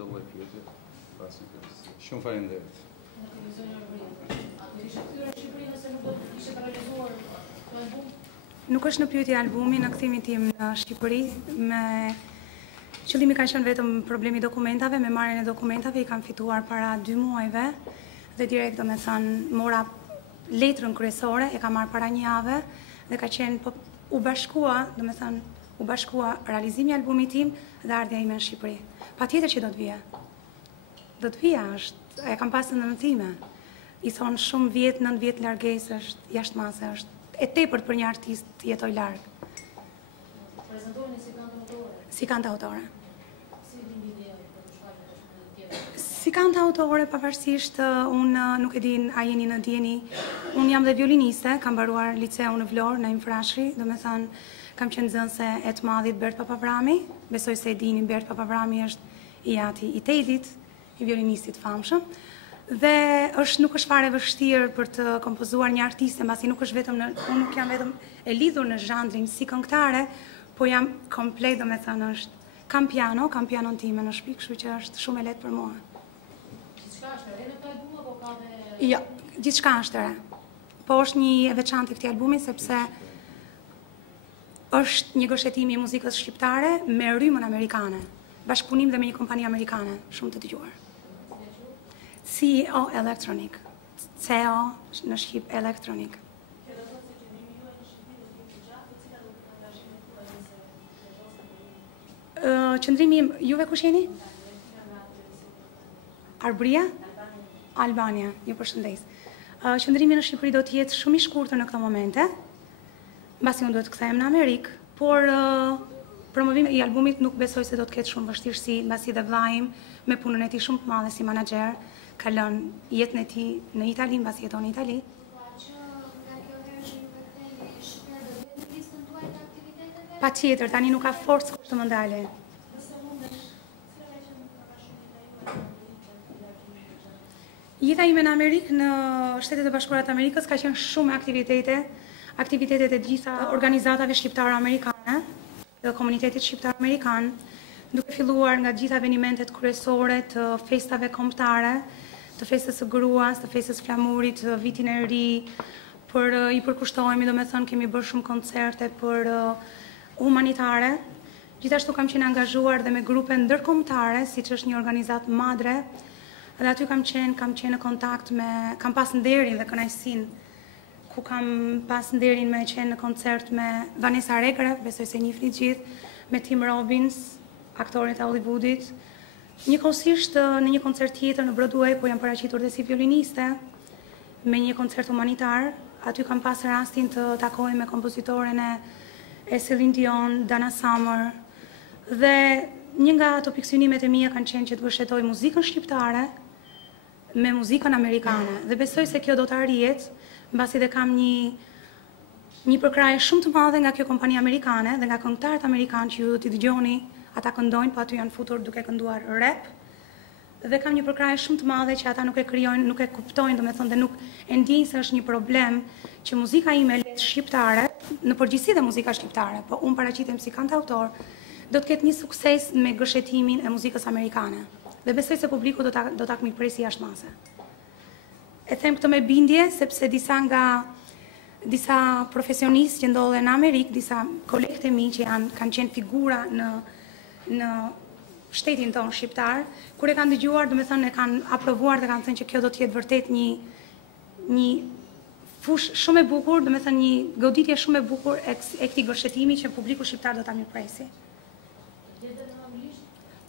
kuriozo lloj pyetje. Shumë faleminderit. Nuk është në pyetje albumi, në kthimin tim në Shqipëri, me qëllimi ka qenë vetëm problemi dokumentave, me marrjen e dokumentave i kam fituar para 2 muajve dhe direkt domethënë mora letrën kryesore, e kam marrë para 1 jave dhe ka qenë u bashkua realizimi i albumit tim dhe ardhja ime në Shqipëri. Patjetër që do të vija. Do të vija, e kam pasur në time. I thonë shumë vjet, 9 vjet largesë është jashtëmase, është e tepërt për një artist të jetoj larg. Prezantoheni si këngë autore? Si këngë autore. Si lindi ideja për të shfaqur tjetër? Si këngë autore, pavarësisht unë nuk e din a jeni në dieni, unë jam dhe violiniste, kam mbaruar liceun në Vlorë, në Infrashri, domethënë kam qenë nxënëse e të madhit Bert Papavrami, besoj se e dini Bert Papavrami është i ati i Tedit, i violinistit famshëm. Dhe nuk është fare vështirë për të kompozuar një artiste, mbasi nuk është vetëm unë nuk jam vetëm e lidhur në zhandrin si këngëtare, po jam komplet, domethënë është kam pianon time në shtëpi, kështu që është shumë e lehtë për mua. Gjithçka është e re në këtë album apo ka dhe Jo, gjithçka është e re. Po është një e veçantë i këtij albumi sepse është një gështetim i muzikës shqiptare me rrymën amerikane, bashkëpunim dhe me një kompani amerikane, shumë të dëgjuar. CEO Electronic, CEO në Shqip Electronic. Qëndrimi im, juve kush jeni? Arbria? Albania, ju përshëndes. Qëndrimi në Shqipëri do të jetë shumë i shkurtër në këto momente, mbasi unë do të kthehem në Amerikë, por promovimi i albumit nuk besoj se do të ketë shumë vështirësi, mbasi dhe vllaim me punën e tij shumë të madhe si menaxher, ka lënë jetën e tij në Itali, mbasi jeton në Itali. Patjetër, tani nuk ka forcë kur të më ndale. Jeta ime në Amerikë, në Shtetet e Bashkuara të Amerikës, ka qenë shumë aktivitetet e gjitha organizatave shqiptare amerikane dhe komunitetit shqiptar amerikan, duke filluar nga gjitha evenimentet kryesore të festave kombëtare, të festës së gruas, të festës flamurit, të vitin e ri, i përkushtohemi, domethënë kemi bërë shumë koncerte për humanitare. Gjithashtu kam qenë angazhuar dhe me grupe ndërkombëtare, siç është një organizatë madre, dhe aty kam qenë në kontakt kam pas nderin dhe kënaqësinë ku kam pas nderin me qenë në koncert me Vanessa Regre, besoj se njihni gjithë, me Tim Robbins, aktorin e Hollywoodit. Njëkohësisht në një koncert tjetër në Broadway, po jam paraqitur dhe si violiniste, me një koncert humanitar, aty kam pas rastin të takohem me kompozitoren e Celine Dion, Donna Summer, dhe një nga ato pikësynimet e mia kanë qenë që të bashkëtoj muzikën shqiptare me muzikën amerikane, dhe besoj se kjo do të arrihet, mbasi dhe kam një përkrahje shumë të madhe nga kjo kompani amerikane dhe nga këngëtarët amerikanë që ju do t'i dëgjoni, ata këndojnë, po aty janë futur duke kënduar rap, dhe kam një përkrahje shumë të madhe që ata nuk e krijojnë, nuk e kuptojnë, domethënë, dhe nuk e ndjejnë se është një problem që muzika ime lehtë shqiptare, në përgjithësi dhe muzika shqiptare, po unë paraqitem si kantautor, do të ketë një sukses me gëshetimin e muzikës amerikane. Dhe besoj se publiku do ta mirëpresi jashtëmase. E them këtë me bindje, sepse disa profesionistë që ndodhen në Amerikë, disa kolegët e mi që kanë qenë figura në shtetin tonë shqiptar, kur e kanë dëgjuar, domethënë e kanë aprovuar dhe kanë thënë që kjo do të jetë vërtet një fush shumë e bukur, domethënë një goditje shumë e bukur e këtij gëshetimi që publiku shqiptar do ta mirëpresi.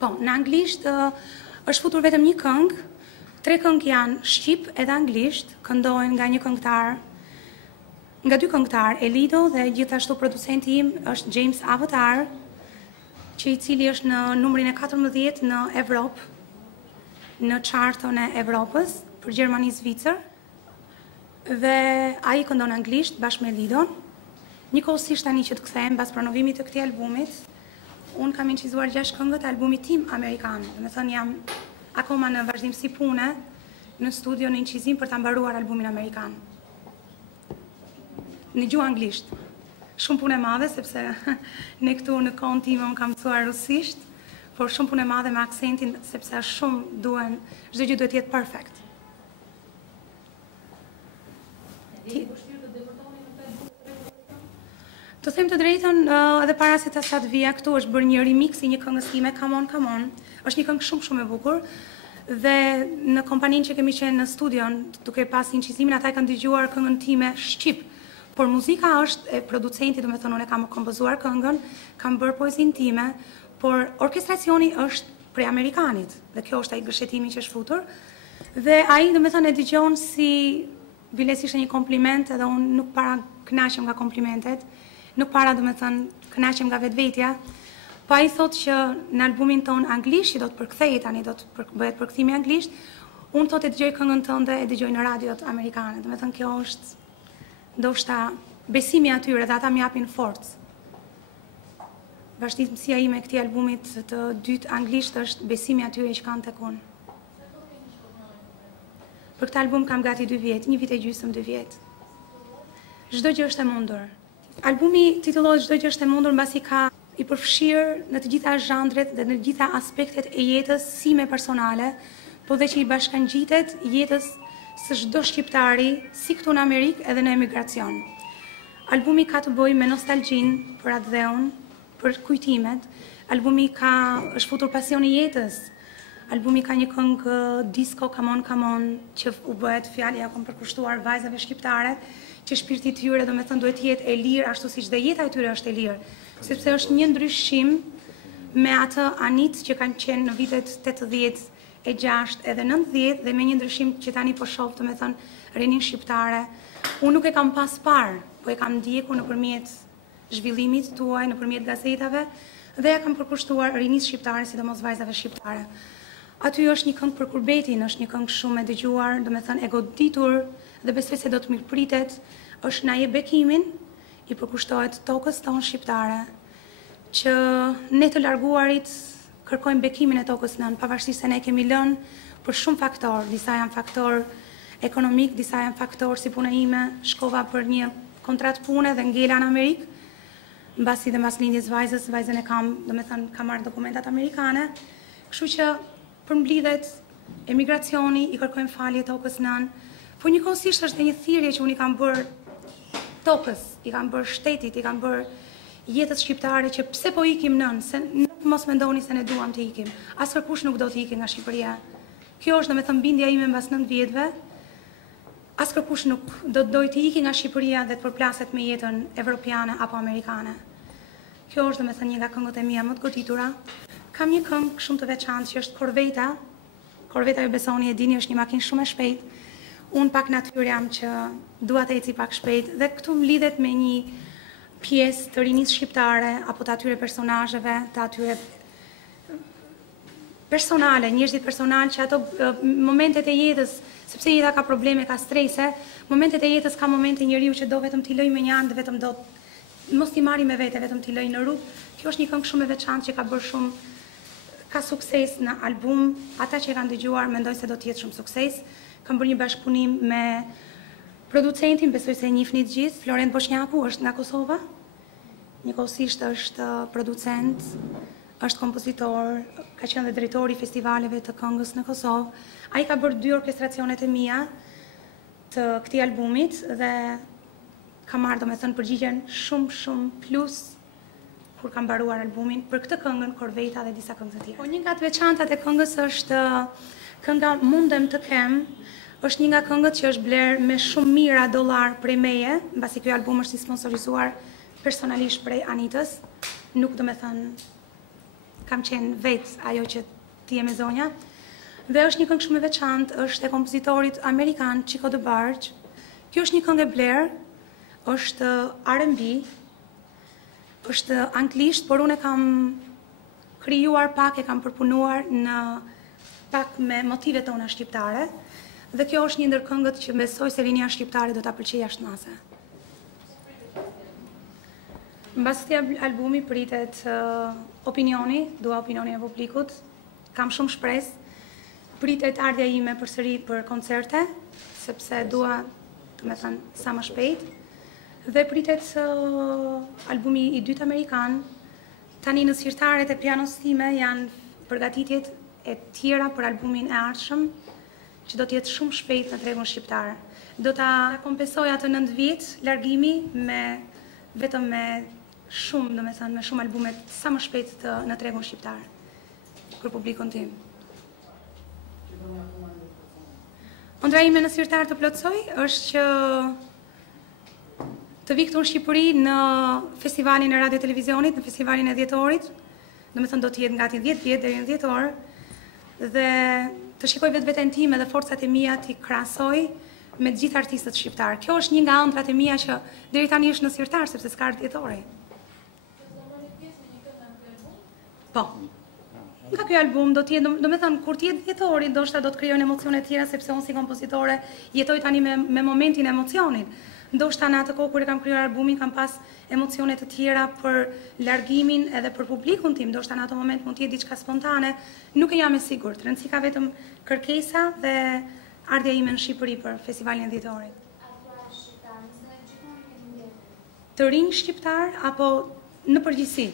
Po, në anglisht është futur vetëm një këngë, 3 këngë janë shqip edhe anglisht, këndojnë nga 2 këngëtar, Elido dhe gjithashtu producenti im është James Avatar, që i cili është në numrin e 14 në Evropë, në charton e Evropës, për Gjermani, Zvicër, dhe ai këndon anglisht bashkë me Elidon. Njëkohësisht tani që të kthehem pas promovimit të këtij albumit, unë kam incizuar 6 këngët e albumit tim amerikan. Domethënë jam akoma në vazhdimsi pune në studio në incizim për ta mbaruar albumin amerikan. Në gjuhë anglisht. Shumë punë e madhe sepse ne këtu në kohën time unë kam mësuar rusisht, po por shumë punë e madhe me aksentin, sepse shumë duhen, çdo gjë duhet jetë perfect. Të them të drejtën, edhe para se ta sa të vija këtu është bërë një remix i një këngës time, Come On. Është një këngë shumë e bukur. Dhe në kompaninë që kemi qenë në studion, duke pas incizimin, ata e kanë dëgjuar këngën time shqip. Por muzika është e producentit, domethënë unë kam kompozuar këngën, kam bërë poezinë time, por orkestracioni është prej amerikanit. Dhe kjo është ai gëshetimi që është futur. Dhe ai domethënë e dëgjon si biles ishte një kompliment, edhe unë nuk para kënaqem nga komplimentet. Nuk para domethënë kënaqem nga vetvetja. Po ai thotë që në albumin ton anglisht, që do të përkthehej tani, do të bëhet përkthimi anglisht, unë thotë e dëgjoj këngën tënde, e dëgjoj në radiot amerikane. Domethënë kjo është ndoshta besimi atyre dhe ata më japin forcë. Vazhdimësia ime e këtij albumit të dytë anglisht është besimi atyre që kanë tek unë. Për këtë album kam gati 2 vjet, 1 vit e gjysmë, 2 vjet. Çdo gjë është e mundur. Albumi titullohet Çdo gjë është e mundur mbasi ka i përfshirë në të gjitha zhandret dhe në të gjitha aspektet e jetës sime personale, po dhe që i bashkangjitet jetës së çdo shqiptari, si këtu në Amerikë edhe në emigracion. Albumi ka të bëjë me nostalgjinë për atë dheun, për kujtimet. Albumi është futur pasion i jetës. Albumi ka një këngë disco Come On, që u bëhet fjalë ja kam përkushtuar vajzave shqiptare, që shpirti i tyre domethënë duhet jetë e lirë ashtu siç dhe jeta e tyre është e lirë, sepse është një ndryshim me atë anit që kanë qenë në vitet 80, e 6 edhe 90 dhe me një ndryshim që tani po shoh domethënë rinin shqiptare. Unë nuk e kam pas parë, po e kam ndjekur nëpërmjet zhvillimit tuaj, nëpërmjet gazetave dhe ja kam përkushtuar rinisë shqiptare, sidomos vajzave shqiptare. Aty është një këngë për kurbetin, është një këngë shumë e dëgjuar, domethënë e goditur dhe besoj se do të mirëpritet. Është na jep bekimin, i përkushtohet tokës tonë shqiptare, që ne të larguarit kërkojmë bekimin e tokës nënë, pavarësisht se ne kemi lënë për shumë faktor, disa janë faktor ekonomik, disa janë faktor si puna ime, shkova për një kontrat pune dhe ngela në Amerikë, mbasi dhe mbas lindjes vajzën e kam, domethënë kam marrë dokumentat amerikane, kështu që përmblidhet emigracioni, i kërkojmë falje tokës nënë, po njëkohësisht është dhe një thirrje që unë i kam bërë tokës, i kam bërë shtetit, i kam bërë jetës shqiptare që pse po ikim nënë, se nuk mos mendoni se ne duam të ikim. Asnjëkush nuk do të ikë nga Shqipëria. Kjo është domethënë bindja ime mbas 9 vjetëve. Asnjëkush nuk do të dojë të ikë nga Shqipëria dhe të përplaset me jetën evropiane apo amerikane. Kjo është domethënë një nga këngët e mia më të goditura. Kam një këngë shumë të veçantë që është Korveta. Korveta, ju besoni e dini, është një makinë shumë e shpejtë. Unë pak natyrë jam që dua të eci pak shpejt dhe këtu më lidhet me një pjesë të rinisë shqiptare apo të atyre personazheve, të atyre personale, njerëzit personal që ato momentet e jetës, sepse jeta ka probleme, ka strese, momentet e jetës ka momente njeriu që do vetëm t'i lëj me një anë dhe vetëm do mos t'i marri me vete, vetëm t'i lëj në rrugë. Kjo është një këngë shumë e veçantë që ka bërë shumë, ka sukses në album. Ata që e kanë dëgjuar mendoj se do të jetë shumë sukses. Kam bërë një bashkëpunim me producentin, besoj se e njihni të gjithë, Florent Boshnjaku, është nga Kosova. Njëkohësisht është producent, është kompozitor, ka qenë dhe drejtori i festivaleve të këngës në Kosovë. Ai ka bërë 2 orkestracionet e mia të këtij albumit dhe ka marrë domethënë përgjigjen shumë plus kur kam mbaruar albumin për këtë këngën Korveta dhe disa këngë të tjera. Po një nga të veçantat e këngës është kënga Mundem të kem, është një nga këngët që është bler me shumë mijëra dollar prej meje, mbasi ky album është i sponsorizuar personalisht prej Anitës, nuk domethënë kam qenë vetë ajo që ti e me zonja. Dhe është një këngë shumë e veçantë, është e kompozitorit amerikan Chico DeBarge. Kjo është një këngë e bler, është R&B, është anglisht, por unë e kam krijuar pak, e kam përpunuar në pak me motivet tona shqiptare, dhe kjo është një ndër këngët që besoj se rinia shqiptare do ta pëlqejë jashtëmase. Mbas këtij albumi pritet opinioni, dua opinionin e publikut. Kam shumë shpresë. Pritet ardha ime përsëri për koncerte, sepse dua, domethënë, sa më shpejt. Dhe pritet albumi i dytë amerikan. Tani në zyrtaret e pianos time janë përgatitjet e tjera për albumin e ardhshëm, që do të jetë shumë shpejt në tregun shqiptar. Do ta kompensoj atë 9 vjet largimi vetëm me shumë, domethënë me shumë albume sa më shpejt në tregun shqiptar për publikun tim. Ëndra ime në zyrtar të plotësoj është që të vi këtu në Shqipëri në festivalin e radio televizionit, në festivalin e dhjetorit, domethënë do të jetë gati 10 vjet deri në dhjetor, dhe të shikoj vetveten time dhe forcat e mia t'i krahasoj me të gjithë artistët shqiptar. Kjo është një nga ëndrat e mia që deri tani është në zyrtar sepse s'ka dhjetori. Po. Nga ky album do të jetë, domethënë kur të jetë dhjetori, ndoshta do të krijojnë emocione të tjera sepse unë si kompozitore jetoj tani me momentin e emocionit. Ndoshta në atë kohë kur e kam krijuar albumin kam pas emocione të tjera për largimin edhe për publikun tim, ndoshta në atë moment mund të jetë diçka spontane, nuk e jam e sigurt. Rëndësi ka vetëm kërkesa dhe ardha ime në Shqipëri për festivalin e dhjetorit. Të rinj shqiptar apo në përgjithësi?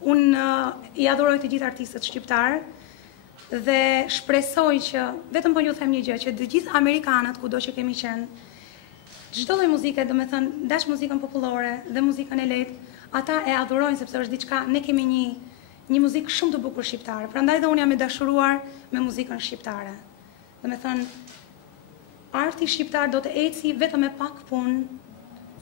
Unë i adhuroj të gjithë artistët shqiptar dhe shpresoj që, vetëm po ju them një gjë, që të gjithë amerikanët, kudo që kemi qenë, çdo lloj muzike, domethënë dash muzikën popullore dhe muzikën e lehtë, ata e adhurojnë sepse është diçka, ne kemi një muzikë shumë të bukur shqiptare. Prandaj dhe unë jam e dashuruar me muzikën shqiptare. Domethënë arti shqiptar do të eci vetëm me pak punë,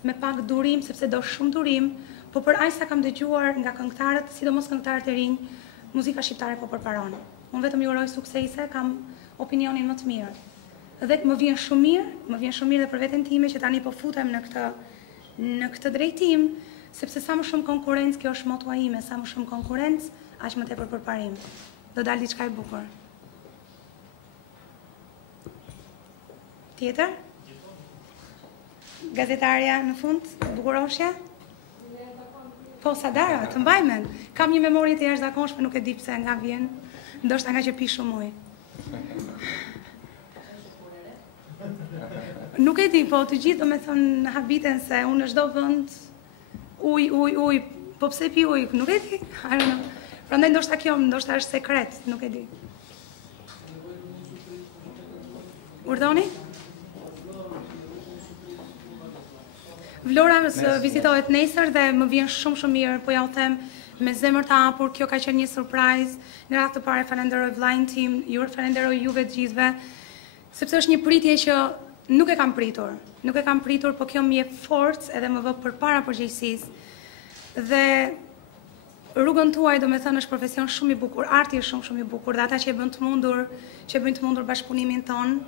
me pak durim, sepse do shumë durim, po për aq sa kam dëgjuar nga këngëtarët, sidomos këngëtarët e rinj, muzika shqiptare po përparon. Unë vetëm ju uroj suksese, kam opinionin më të mirë. Dhe më vjen shumë mirë dhe për veten time që tani po futem në këtë drejtim, sepse sa më shumë konkurrencë, kjo është motoa ime, sa më shumë konkurrencë, aq më tepër përparim. Do dalë diçka e bukur. Tjetër? Gazetarja në fund, bukuroshja? Po, Sadara, të mbajmen. Kam një memorie të jashtëzakonshme, nuk e di pse nga vjen, ndoshta nga që pi shumë ujë. Nuk e di, po të gjithë do me thonë habiten se unë në çdo vend uj, po pse pi uj, nuk e di, I don't know. Prandaj ndoshta kjo, ndoshta është sekret, nuk e di. Urdhoni? Vlora vizitohet nesër dhe më vjen shumë mirë, po ja u them me zemër të hapur, kjo ka qenë një surprise. Në radhë të parë falenderoj vllajin tim, ju falenderoj juve të gjithëve, sepse është një pritje që nuk e kam pritur. Nuk e kam pritur, po kjo më jep forcë edhe më vë përpara përgjegjësisë. Dhe rrugën tuaj, domethënë, është profesion shumë i bukur, arti është shumë i bukur, dhe ata që bëjnë të mundur bashkëpunimin ton.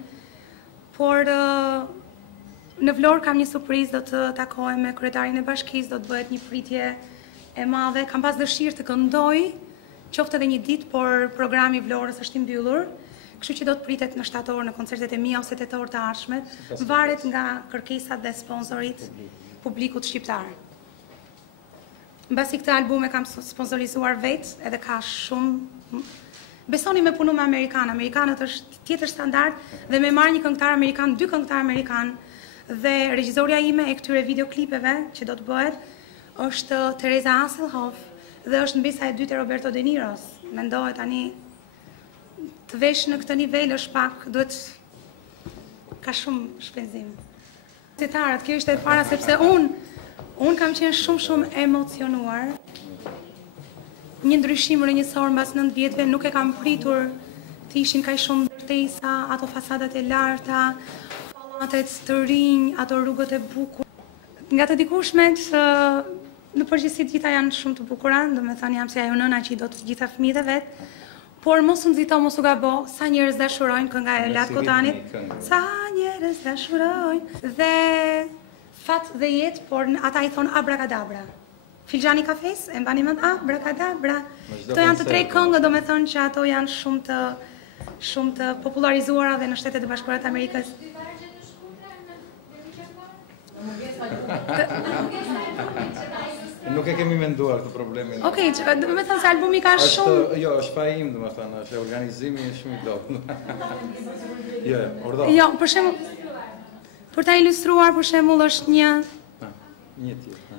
Por në Vlorë kam një surprizë, do të takohem me kryetarin e bashkisë, do të bëhet një pritje e madhe. Kam pas dëshirë të këndoj, qoftë edhe një ditë, por programi i Vlorës është i mbyllur. Kështu që do të pritet në shtator në koncertet e mia ose tetor të ardhshme, varet nga kërkesat dhe sponsorit publikut shqiptar. Mbasi këtë album e kam sponsorizuar vetë, edhe ka shumë. Besoni me punu me Amerikanët është tjetër standard, dhe me marrë një këngëtar Amerikan, 2 këngëtar Amerikan, dhe regjizoria ime e këtyre videoklipeve që do të bëhet është Teresa Hasselhoff dhe është mbesa e dytë e Roberto De Niros. Mendohet tani të vesh në këtë nivel është pak, duhet ka shumë shpenzim. Tetarët, kjo ishte e para sepse unë kam qenë shumë emocionuar. Një ndryshim rrënjësor mbas 9 vjetëve, nuk e kam pritur të ishin kaq shumë ndërtesa, ato fasadat e larta, pallatet të rinj, ato rrugët e bukur. Nga të dikushmet, në përgjithësi të gjitha janë shumë të bukura, domethënë jam si ajo nëna që i do të gjitha fëmijët e vet. Por mos u nxito, mos u gabo, sa njerëz dashurojnë, kënga e Lat Kotanit. Sa njerëz dashurojnë dhe fat dhe jetë, por ata i thon abrakadabra. Filxhani kafes, e mbani mend abrakadabra. Këto janë të 3 këngë, domethënë që ato janë shumë të popularizuara dhe në Shtetet e Bashkuara të Amerikës. Nuk e kemi menduar këtë problemin. Okej, do të thënë se albumi ka shumë. Jo, është pa im, domethënë, është organizimi është shumë i dobët. Jo, urdhë. Jo, për shembull, për ta ilustruar, për shembull, është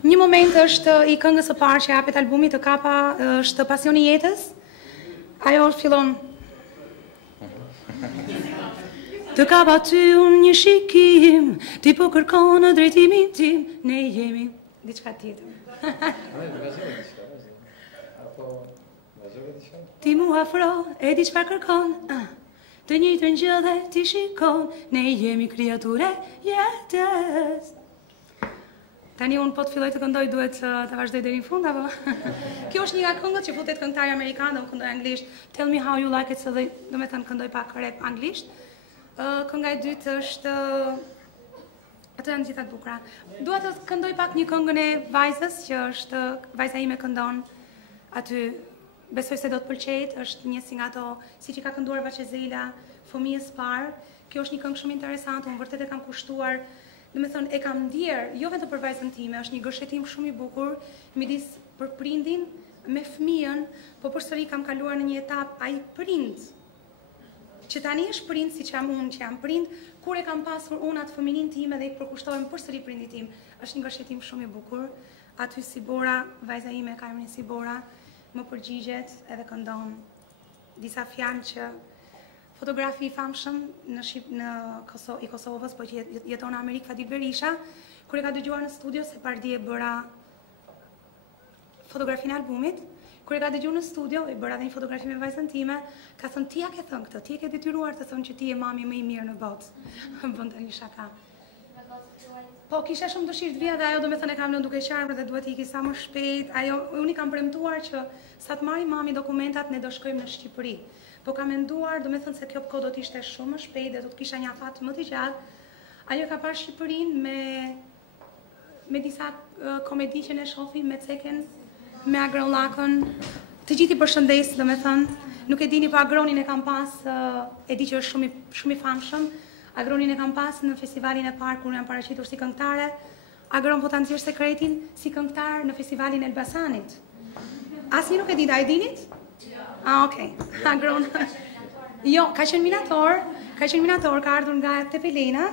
një moment është i këngës së parë që hapet albumit të Kapa, është Pasioni i jetës, Ajo fillon Të ka batu unë një shikim, ti po kërkon në drejtimin tim, ne jemi diçka tjetër. Ti mu afro, e di çfarë kërkon, të njëjtën gjë dhe ti shikon, ne jemi kreature jetës. Tani unë po të filloj të këndoj duhet të vazhdoj deri në fund, apo? Kjo është një nga këngët që futet këngëtari amerikan dhe unë këndoj anglisht. Tell me how you like it, se dhe do me thënë këndoj pak rap anglisht. Kënga e dytë është ato janë gjitha të bukura. Dua të këndoj pak një këngën e vajzës që është vajza ime këndon aty. Besoj se do të pëlqejt, është një si nga ato siç i ka kënduar Vaqezela, fëmijës parë. Kjo është një këngë shumë interesante, unë vërtet e kam kushtuar. Do me thënë, e kam ndjer, jo vetëm për vajzën time, është një gërshetim shumë i bukur midis për prindin me fëmijën, po përsëri kam kaluar në një etapë ai prind që tani është prind si që jam unë që jam prind, kur e kam pasur unë atë fëminin time dhe i përkushtojmë përsëri prindit tim. Është një gërshetim shumë i bukur. Aty Sibora, vajza ime ka emrin Sibora, më përgjigjet edhe këndon disa fjalë që fotografi i famshëm në Kosovës, po që jeton në Amerikë, Fadil Berisha, kur e ka dëgjuar në studio se Pardi e bëra fotografinë e albumit. Kur e ka dëgjuar në studio, e bëra dhe një fotografi me vajzën time, ka thënë ti ja ke thënë këtë, ti e ke detyruar të thënë që ti je mami më i mirë në botë. Bën tani shaka. Po kisha shumë dëshirë të vija dhe ajo do me thënë e kam lënë duke qarmë dhe duhet i iki sa më shpejt. Unë i kam premtuar që sa të marri mami dokumentat ne do shkojmë në Shqipëri. Po kam menduar, do me thënë se kjo kohë do t'ishte shumë më shpejt dhe do t'kisha një afat më të gjatë. Ajo ka parë Shqipërinë me disa komedi që ne shohim me Ceken, me Agron Lakën, të gjithi përshëndes, do me thënë, nuk e dini, po Agronin e kam pas, e di që është shumë i famshëm, Agronin e kam pas në festivalin e parë, kur jam paraqitur si këngëtare, Agron po ta nxjerr sekretin si këngëtar në festivalin e Elbasanit. Asnjë nuk e di, a e dinit? Okej, Agron. Jo, ka qenë minator, ka ardhur nga Tepelena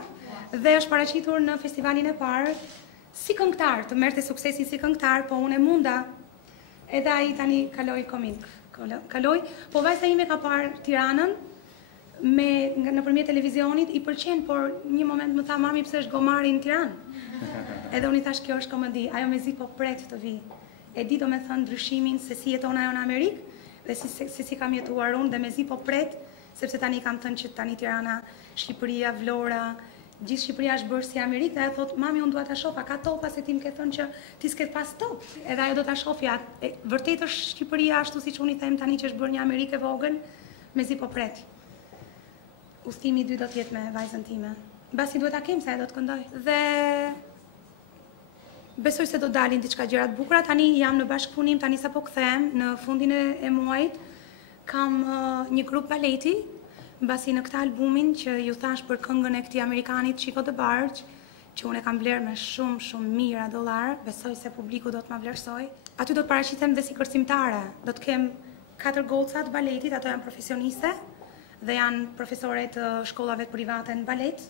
dhe është paraqitur në festivalin e parë si këngëtar, të merrte suksesin si këngëtar, po unë e munda. Edhe ai tani kaloi komik. Po vajza ime ka parë Tiranën nëpërmjet televizionit, i pëlqen, por një moment më tha mami pse është gomari në Tiranë. Edhe unë i thash kjo është komedi, ajo mezi po pret të vi. E di do me thënë ndryshimin se si jeton ajo në Amerikë dhe se si kam jetuar unë dhe mezi po pret, sepse tani kam thënë që tani Tirana, Shqipëria, Vlora, gjithë Shqipëria është bërë si Amerikë dhe ajo thotë, mami unë dua ta shoh, ka topa se ti më ke thënë që ti s'ke pas top. Edhe ajo do ta shohja. Vërtet është Shqipëria ashtu siç unë i them tani që është bërë një Amerikë e vogël, mezi po pret. Udhëtimi i dytë do të jetë me vajzën time. Mbasi duhet ta kem se ajo do të këndoj. Dhe besoj se do dalin diçka gjëra të bukura. Tani jam në bashkëpunim, tani sapo kthehem në fundin e muajit. Kam një grup baleti. Mbasi në këtë albumin që ju thash për këngën e këtij amerikanit Chico the Barge, që unë e kam bler me shumë mijëra dollar, besoj se publiku do të ma vlerësoj. Aty do të paraqitem dhe si kërcimtare. Do të kem 4 goca të baletit, ato janë profesioniste dhe janë profesore të shkollave private në balet,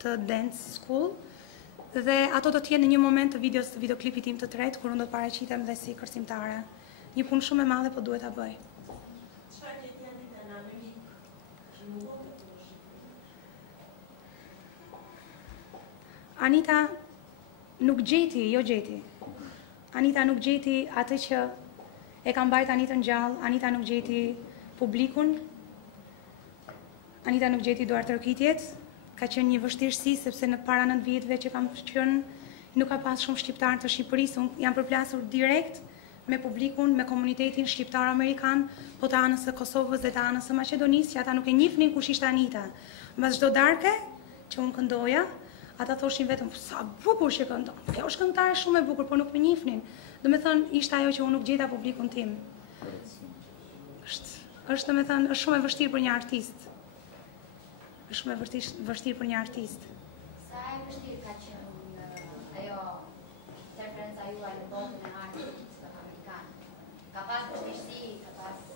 të dance school. Dhe ato do të jenë në një moment të videoklipit tim të tretë, kur unë do të paraqitem dhe si kërcimtare. Një punë shumë e madhe, po duhet ta bëj. Anita nuk gjeti, Anita nuk gjeti atë që e ka mbajt Anitën gjallë, Anita nuk gjeti publikun, Anita nuk gjeti duart rokitjet, ka qenë një vështirësi sepse në para 9 viteve që kam qenë nuk ka pas shumë shqiptarë të Shqipërisë, unë jam përplasur direkt me publikun, me komunitetin shqiptar-amerikan, po të anës së Kosovës dhe të anës së Maqedonisë, që ata nuk e njihnin kush ishte Anita. Mbas çdo darke që unë këndoja, ata thoshin vetëm sa bukur që këndon. Kjo është këngëtare shumë e bukur, por nuk më njihnin. Do me thënë, ishte ajo që unë nuk gjeta publikun tim. Është do me thënë, është shumë e vështirë për një artist. Është shumë e vështirë për një artist. Sa e vështirë ka qenë ajo interferenca juaj në botën e artit amerikan? Ka pas vështirësi, ka pas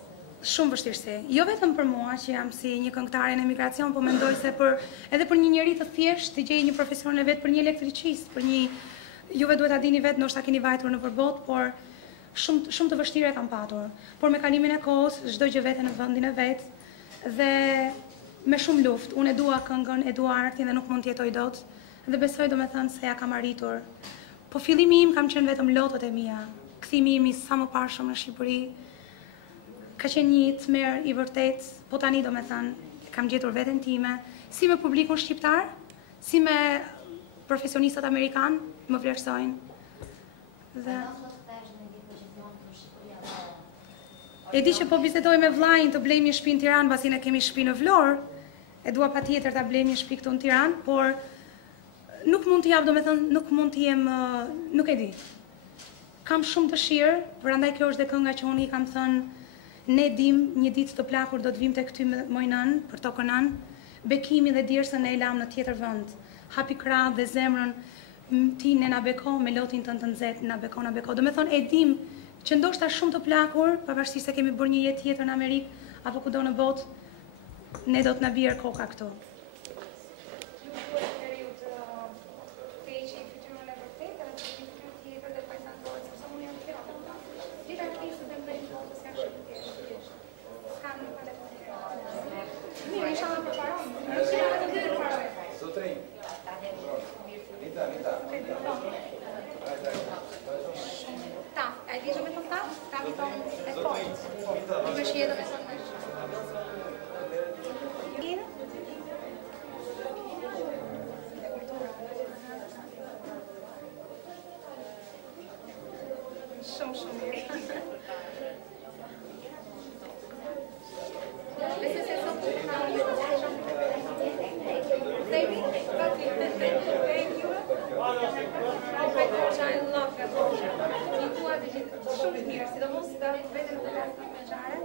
shumë vështirësi. Jo vetëm për mua që jam si një këngëtare në emigracion, po mendoj se edhe për një njerëz të thjeshtë të gjej një profesion e vet, për një elektricist, për një juve duhet ta dini vetë, ndoshta keni vajtur në përbot, por shumë të vështire kam patur, por me kalimin e kohës, çdo gjë vete në vendin e vet dhe me shumë luftë. Unë e dua këngën, e dua artin dhe nuk mund të jetoj dot dhe besoj domethënë se ja kam arritur. Po fillimi im kam qenë vetëm lotët e mia. Kthimi im i sa më parshëm në Shqipëri ka qenë një tmerr i vërtet, po tani domethënë kam gjetur veten time, si me publikun shqiptar, si me profesionistët amerikan, më vlerësojnë. Dhe e di që po bisedoj me vllajin të blejmë një shtëpi në Tiranë, pasi ne kemi shtëpi në Vlorë. E dua patjetër ta blejmë një shtëpi këtu në Tiranë, por nuk mund të jap, domethënë nuk mund të jem, nuk e di. Kam shumë dëshirë, prandaj kjo është dhe kënga që unë i kam thënë ne dim një ditë të plakur do të vim tek ty mojnën për tokën nën, bekimin dhe djersën e lam në tjetër vend. Hapi krahët dhe zemrën ti ne na beko me lotin tënd të nxehtë, na beko. Domethënë e dim që ndoshta shumë të plakur, pavarësisht se kemi bërë një jetë tjetër në Amerikë apo kudo në botë, ne do të na bjerë koka këtu. Shumë mirë, sidomos të vetëm të lasë me qare.